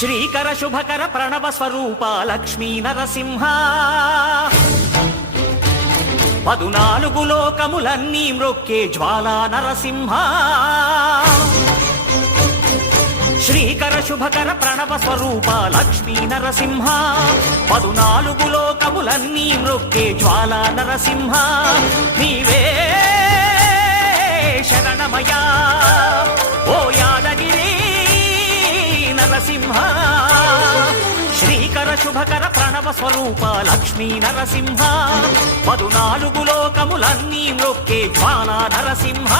శ్రీకర శుభకర ప్రణవ స్వరూప లక్ష్మీ నరసింహ 14 లోకములన్నీ మ్రొక్కే జ్వాలా నరసింహ శ్రీకర శుభకర ప్రణవ స్వరూప లక్ష్మీ నరసింహ 14 లోకములన్నీ మ్రొక్కే జ్వాలా నరసింహ నీవే శరణమయా ఓ యాదగిరి నరసింహ శ్రీకర శుభకర ప్రణవ స్వరూప లక్ష్మీ నరసింహ 14 లోకములన్నీ మ్రొక్కే జ్వాలా నరసింహ